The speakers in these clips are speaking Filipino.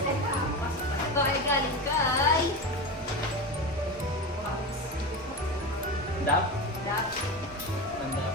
Ito ay galing kay... Dap? Dap. Nandap.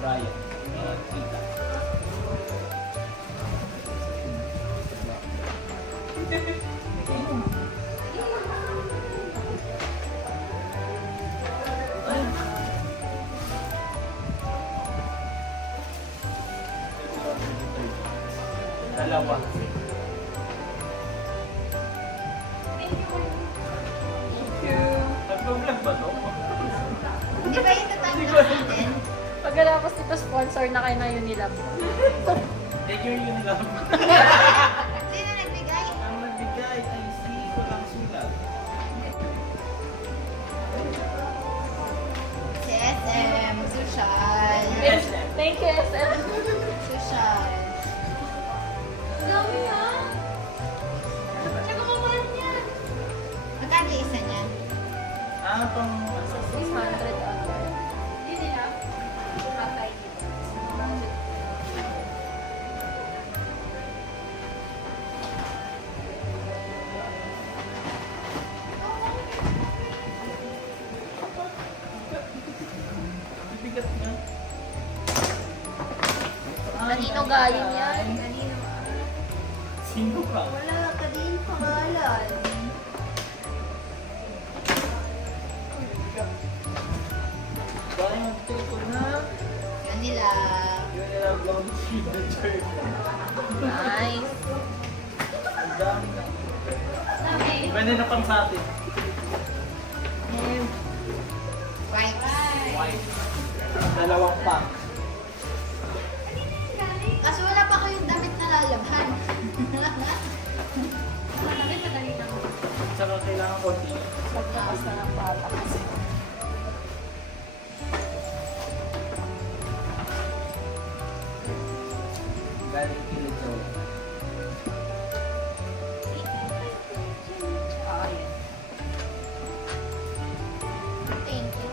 Brian. Kita. Dalawa. Thank you. Nag-vlog ba to? Hindi ba yung tatapos natin? Pagkatapos ito, sponsor na kayo na Unilab. Thank you yun lang. Sino nagbigay? Ang nagbigay ay si Walang Sulat. Si SM. Social. Thank you, SM. Social. Dami ha? Tsaka mamahal niya. Magkano isa niya? Pang 600 under. Hindi nila. Kapay. bigat na. Kanino galing yan? Kanino? Sino ka? Wala ka din pangalan. Bayan ko na. Yun nila. Yun nila vlog signature. Nice. Ang dami na. Sabi. Pwede na pang sa atin. Wipes. White. Dalawang pack. Kaso wala pa kayong damit na lalabhan. Saka kailangan konti. Pagkakas na ng bata kasi. Galing kilo Joe. Thank you.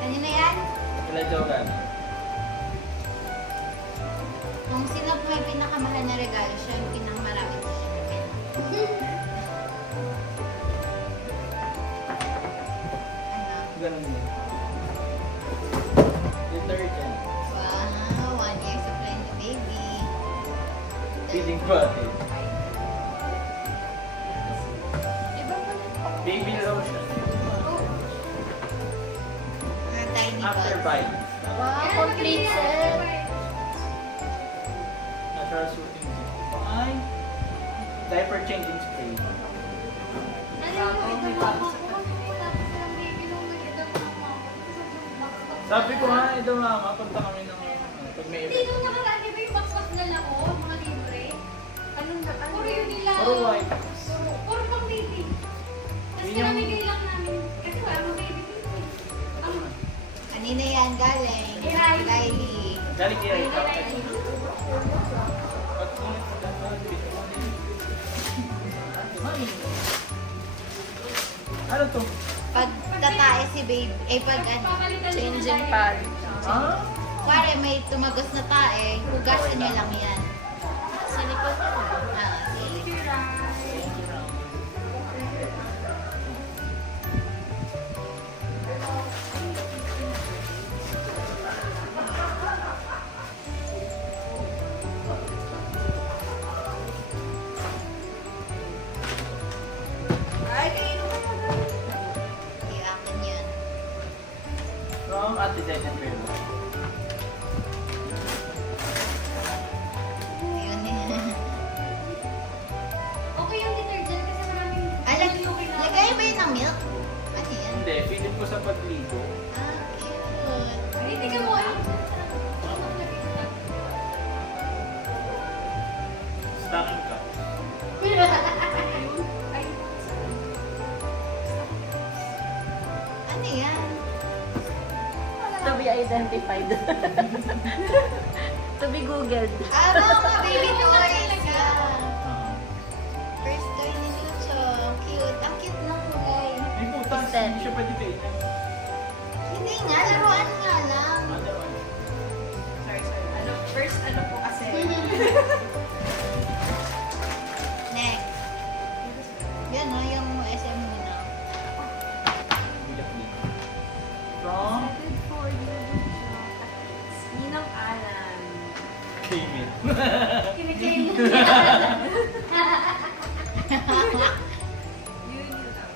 Kanina yan? Kila Joe gan. Kung sino po may pinakamahal na regalo, siya yung pinakamarami sa shipping. Ano? Ganun din. Detergent. Wow, 1 year supply ni baby. Feeding bottle. Iba mo na. Baby lotion. Mga tiny After balls. bite. Wow, complete set. Natural soothing. Ay. Diaper changing spray. Sabi ko nga, ito mama, punta kami ng pag may Hindi event. nung nakaraan, di ba yung box-box na lang o, mga libre? Anong na? Puro yun nila. Puro white. Puro pang baby. Tapos Yun yung- kinamigay lang namin. Kasi wala mga baby dito. Ang Kanina yan galing. Kay Riley. Riley. Galing kaya ikaw. Ano to? Pag tatae si baby, pag ano, papalitan nila Changing tayo. pad. Ah? kuwari may tumagos na tae, hugasan niyo lang yan. Sa likod na. Sige. Hindi akin yan. From Ate Janet Perlo. Yun yan. Okay yung detergent kasi maraming milk? Ano yan? Hindi, feeling ko sa pagligo. Ah, cute. Ay, tingnan mo. Ay, Stocking ka. Ano yan? To be identified. To be googled. Ah, mga baby toys ka. Ah. First toy ni Lucho. Cute. Ang cute ng kulay. May putas, hindi siya pwede kainin. Hindi nga, laruan nga lang. Ano? sorry. First, ano po kasi. Next. Yan o, yung SM muna. From Excited for you, Ninang Alan. K-Mate. Kiniklaim mo yan. Yun yun lang.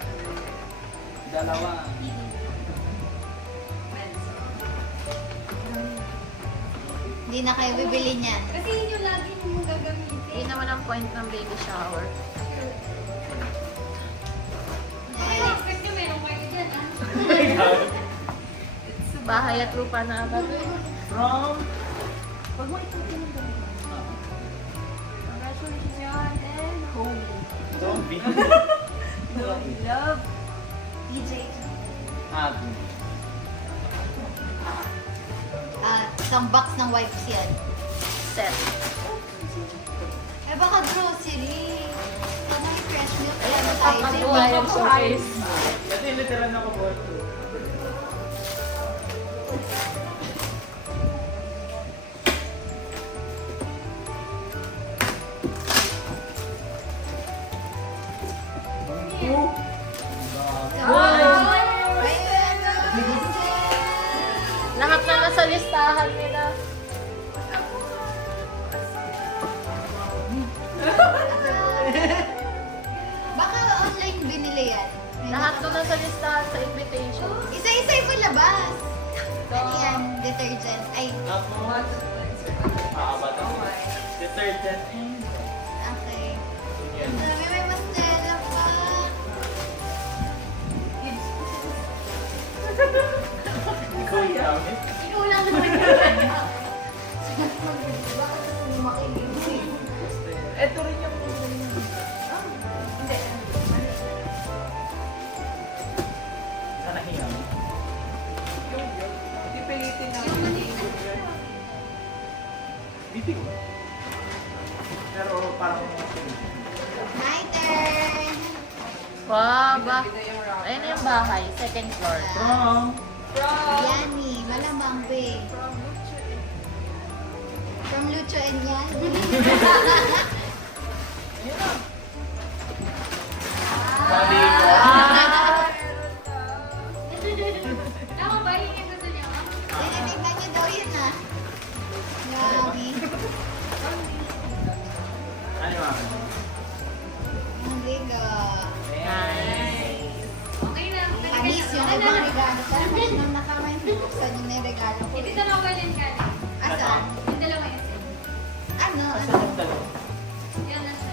Dalawa. Hindi na kayo bibili niyan. Kasi yun yung lagi mong gagamitin. Yun naman ang point ng baby shower. Ay, Next. expect nyo meron kayo dyan, ah. Bahay at lupa na agad. From Huwag mo itutin yung ganito. Congratulations, Yon, and home. Zombie. Love. DJ. Agni. Isang box ng wipes yan. Set. Eh baka grocery. Baka may fresh milk. Ayan, Ang tayo. buhay ang showcase. Kasi literal na kabuhat ko. Lahat na nasa listahan nila. Baka online binili yan. Lahat na nasa listahan sa invitation. Isa-isa mo labas. Ano yan? Detergent. Ay, Aabat ako. Detergent and... okay. Yan. Ang dami, may mastela pa. Ikaw yung gamit. Ikaw lang naman yung Bakit hindi makinig? Ito rin yung... Sana hiyang. Pipilitin na. Bitig. Pero parang... My turn! Wow, ba? Ayun na yung bahay. Second floor. From... Yani, malamang be. From Lucho and Yani. Sabi ko. Tama ba? Yun yung gusto niyo? Tinitignan niyo daw yun ah. Grabe. Ano yung akin? Ang liga. Nice. Okay na. Anis yung ibang regalo. Sana mas nang nakamay buksan yung may regalo ko. Hindi dalawa yan ka. Asan? Yung dalawa yan. Ano? Asa Ano? yung dalawa? Yan na sa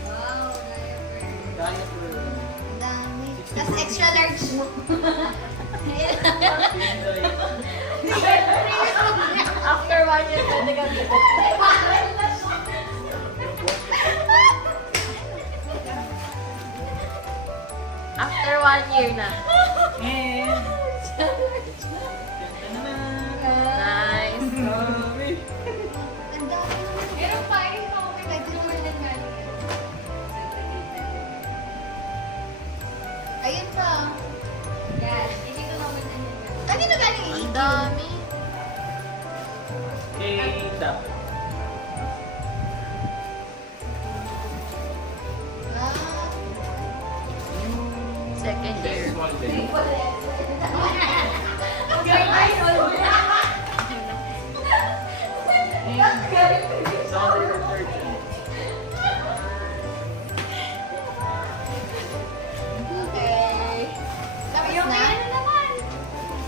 Wow, diaper. Kaya ko. Ang dami. Tapos extra large. After 1 year, pwede kang dito. After 1 year na. And... Nice. Grabe. Ang dami naman. Meron pa, hindi pa ako may picture na galing. Ayun pa. Yan, hindi ko naman na yan. Kanino galing Ang yung dami. Kita. Ah, Second year. Small day. Sound detergent. okay. Tapos Yung na? ano naman.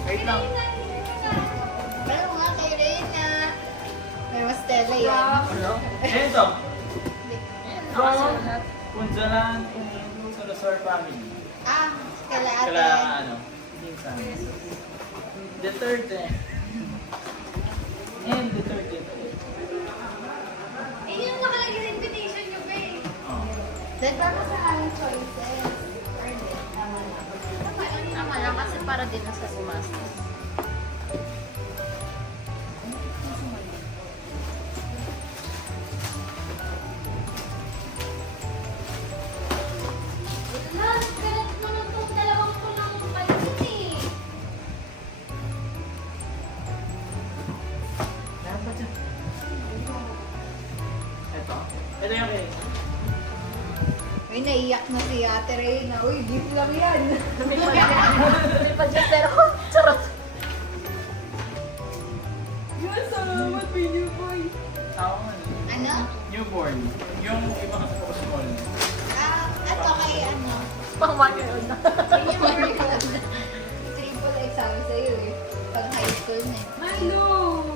Wait lang. Pero nga kay Reyna. May mas Stella yan. Ano? Ito. Nakasulat. Punjalan and Salazar family. Ah, kala ate. Kala ano, minsan. Duterte. And Duterte. Eh, yung nakalagay sa invitation nyo ba eh. Oh. Then, para sa aming choices. Or hindi, tama na. Tama lang kasi para din na sa sumastas. Wala, kalat mo na itong dalawang pulang pansin eh. Meron pa dyan. Ito. Ito yung cake. Uy, naiyak na si Ate Reyna. Uy, gift lang yan. Hindi pa dyan, pero charot. Yes, salamat, baby boy. Tao nga. Ano? Newborn. Yung iba kasi po small. Ah, ato kay ano? Pang 1 year old na. Triple exam sa'yo eh. Pag high school na eh. Milo!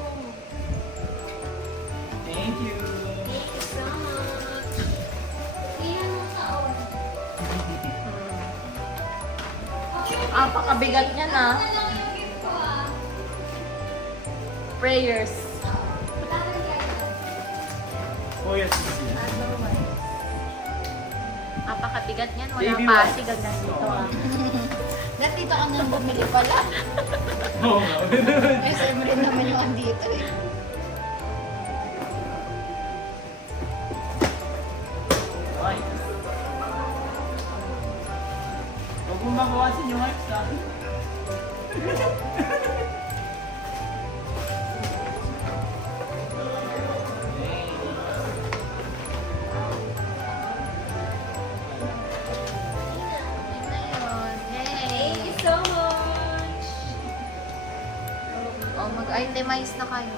Thank you. Thank you so much. Iyan mo sa awan. Ah, pakabigat niya na. Ano lang yung gift ko ah. Prayers. Lalagyan ko. Oh, yes. Napakabigat niyan. Wala Baby pasig hanggang dito ah. Dati dito ka nang bumili pala. Oo nga. SM rin naman yung andito eh. Ay. Huwag mong mabawasin yung hype sa akin. Yun na yun. Yay! Thank you so much. Oh, mag-itemize na kayo.